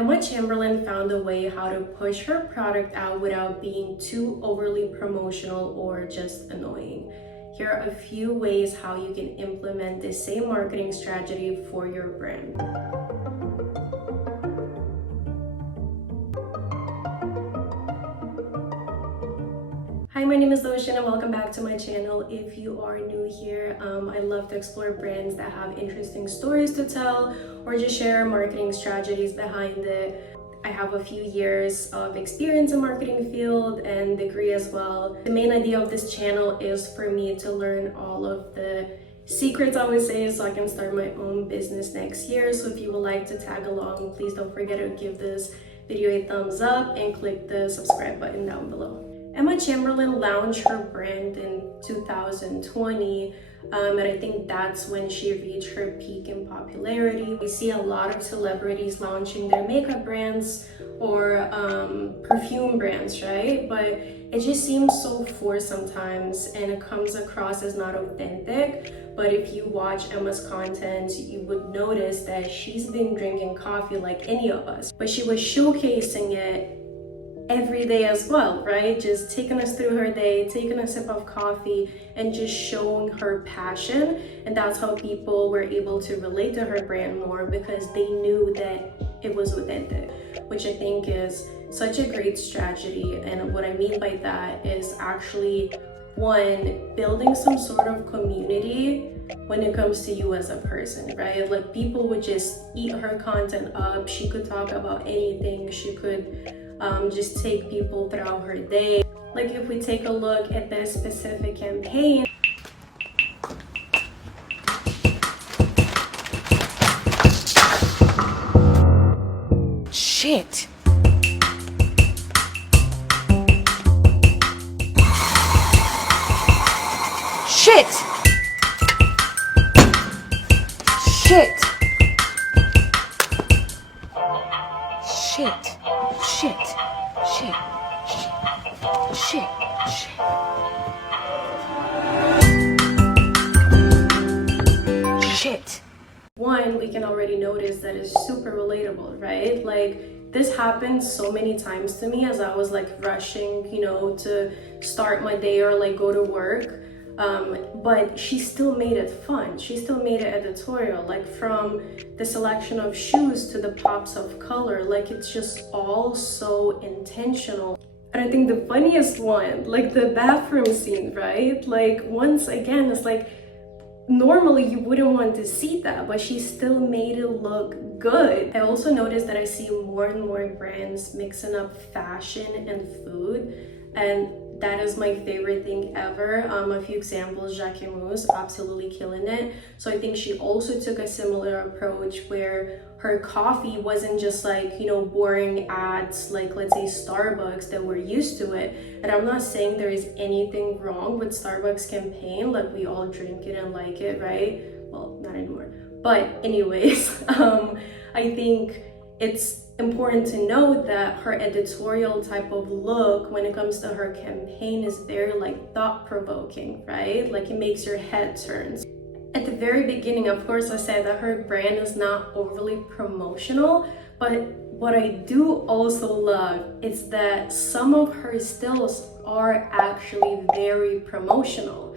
Emma Chamberlain found a way how to push her product out without being too overly promotional or just annoying. Here are a few ways how you can implement the same marketing strategy for your brand. Hi, my name is Lotion and welcome back to my channel. If you are new here, I love to explore brands that have interesting stories to tell or just share marketing strategies behind it. I have a few years of experience in marketing field and degree as well. The main idea of this channel is for me to learn all of the secrets, I would say, so I can start my own business next year. So if you would like to tag along, please don't forget to give this video a thumbs up and click the subscribe button down below. Emma Chamberlain launched her brand in 2020, and I think that's when she reached her peak in popularity. We see a lot of celebrities launching their makeup brands or perfume brands, right? But it just seems so forced sometimes and it comes across as not authentic. But if you watch Emma's content, you would notice that she's been drinking coffee like any of us, but she was showcasing it every day as well, right? Just taking us through her day, taking a sip of coffee and just showing her passion. And that's how people were able to relate to her brand more, because they knew that it was authentic, which I think is such a great strategy. And what I mean by that is actually, one, building some sort of community when it comes to you as a person, right? Like, people would just eat her content up. She could talk about anything. She could just take people throughout her day. Like, if we take a look at this specific campaign, Shit. Shit. Shit. Shit. Shit. Shit. Shit. Shit. Shit. Shit. one, we can already notice that it's super relatable, right? Like, this happened so many times to me as I was like rushing, to start my day or like go to work. But she still made it fun. She still made it editorial, like from the selection of shoes to the pops of color. Like, it's just all so intentional. And I think the funniest one, like the bathroom scene, right? Like, once again, it's like, normally you wouldn't want to see that, but she still made it look good. I also noticed that I see more and more brands mixing up fashion and food, and that is my favorite thing ever. A few examples: Jacquemus, absolutely killing it. So I think she also took a similar approach where her coffee wasn't just like, boring ads like, let's say, Starbucks that we're used to it. And I'm not saying there is anything wrong with Starbucks campaign, like we all drink it and like it, right? Well, not anymore. But anyways, I think it's important to note that her editorial type of look when it comes to her campaign is very like thought-provoking, right? Like, it makes your head turn. At the very beginning, of course, I said that her brand is not overly promotional, but what I do also love is that some of her stills are actually very promotional,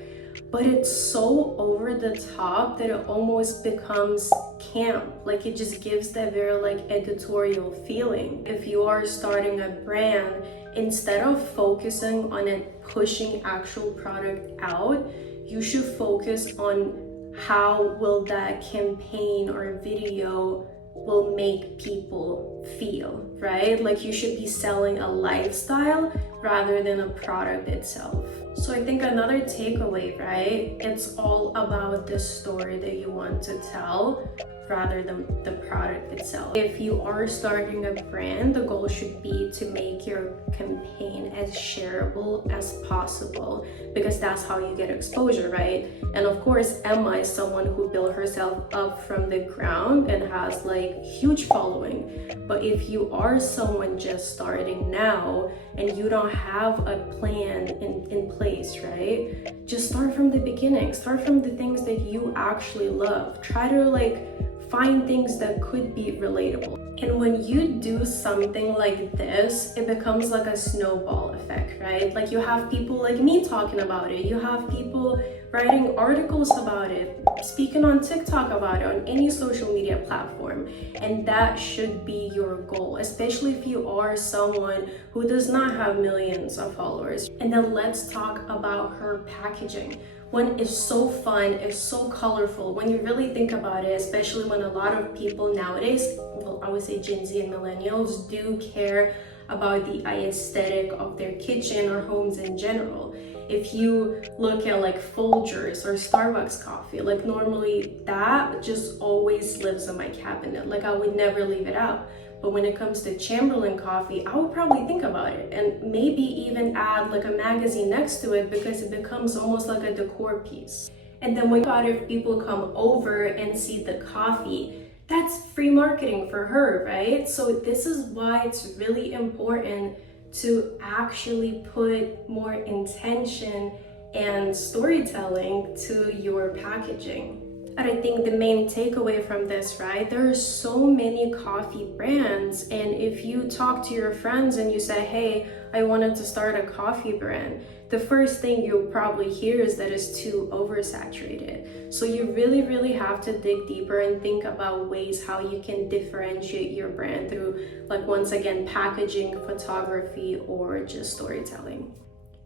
but it's so over the top that it almost becomes camp. Like, it just gives that very like editorial feeling. If you are starting a brand, instead of focusing on it pushing actual product out, you should focus on how will that campaign or video will make people feel, right? Like, you should be selling a lifestyle rather than a product itself. So I think another takeaway, right? It's all about the story that you want to tell rather than the product itself. If you are starting a brand, the goal should be to make your campaign as shareable as possible, because that's how you get exposure, right? And of course, Emma is someone who built herself up from the ground and has like huge following. But if you are someone just starting now and you don't have a plan in place, right? Just start from the beginning. Start from the things that you actually love. Try to like find things that could be relatable. And when you do something like this, it becomes like a snowball effect, right? Like you have people like me talking about it, you have people writing articles about it, speaking on TikTok about it, on any social media platform. And that should be your goal, especially if you are someone who does not have millions of followers. And then let's talk about her packaging. One is so fun, it's so colorful. When you really think about it, especially when a lot of people nowadays, well, I would say Gen Z and millennials, do care about the aesthetic of their kitchen or homes in general. If you look at like Folgers or Starbucks coffee, like normally that just always lives in my cabinet. Like I would never leave it out. But when it comes to Chamberlain coffee, I would probably think about it and maybe even add like a magazine next to it because it becomes almost like a decor piece. And then when if people come over and see the coffee, that's free marketing for her, right? So this is why it's really important to actually put more intention and storytelling to your packaging. And I think the main takeaway from this, right, there are so many coffee brands, and if you talk to your friends and you say, hey, I wanted to start a coffee brand, the first thing you'll probably hear is that it's too oversaturated. So you really have to dig deeper and think about ways how you can differentiate your brand through, like, once again, packaging, photography, or just storytelling.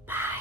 Bye.